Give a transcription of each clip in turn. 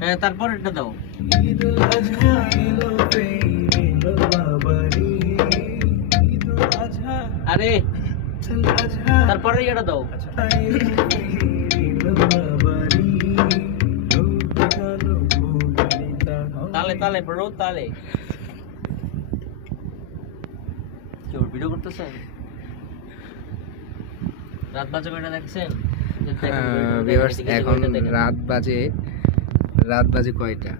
হ্যাঁ, তারপর এটা দাও। ঈদুল আজহা এলো এলো বাবারি, ঈদুল আজহা আরে ঈদুল আজহা তারপরে এটা দাও। এলো বাবারি, লোকে গালো ভোগলিতা তালে তালে ব্রো, তালে। কেউ ভিডিও করতেছেন? রাত বাজে কয়টা দেখছেন? ভিউয়ার্স এখন রাত বাজে কয়টা?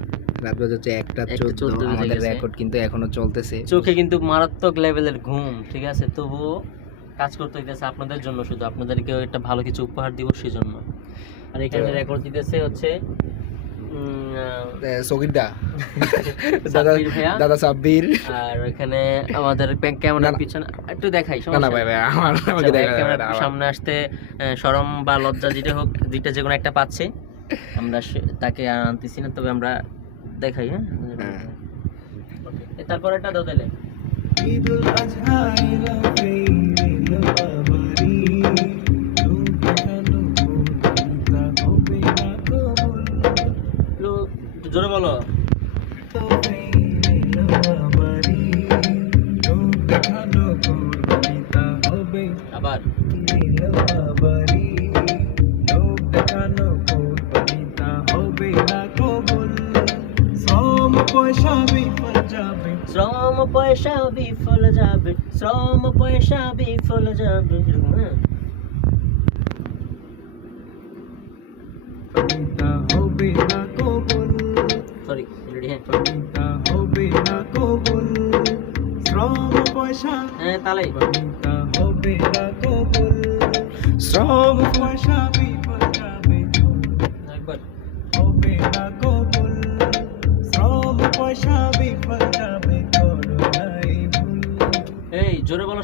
রাত বাজে হচ্ছে 1:14। আমাদের রেকর্ড কিন্তু এখনো চলতেছে। চোখে কিন্তু মারাত্মক লেভেলের ঘুম, ঠিক আছে, তবুও কাজ করতে হইতেছে আপনাদের জন্য, শুধু আপনাদেরকেও একটা ভালো কিছু উপহার দিব সেই জন্য। আর এখানে রেকর্ড দিতেছে হচ্ছে সগিরদা সাব্বির ভাইয়া, দাদা সাব্বির। আর এখানে আমাদের ক্যামেরার পিছনে একটু দেখাই, না না ভাই ভাই আমাকে দেখা ক্যামেরার সামনে আসতে শরম বা লজ্জা যেটা হোক, যেটা যে কোনো একটা পাচ্ছে, আমরা তাকে আর আনতেছি না, তবে আমরা দেখাই। হ্যাঁ, তারপর একটা দাও দিলে। ঈদুল আজহা এলো এলো বাবারি, লোকে গালো ভোগলিতা হবে না কবুল। একটু জোরে বলো। এলো বাবারি, লোকে গালো ভোগলিতা হবে। আবার এলো বাবারি, লোকে গালো ভোগলিতা হবে না কবুল। শ্রম পয়সা বিফল যাবে, শ্রম পয়সা বিফল যাবে, শ্রম পয়সা বিফল যাবে, এরকম, হ্যাঁ। কবিতা হবে না কবুল, সরি, রেডি, হ্যাঁ। কবিতা হবে না কবুল। শ্রম পয়সা হ্যাঁ, তালে। কবিতা হবে না কবুল। শ্রম পয়সা বিফল যাবে, একবার হবে না কবুল। শ্রম পয়সা বিফল যাবে, করো নাই ভুল। এই জোরে বলো।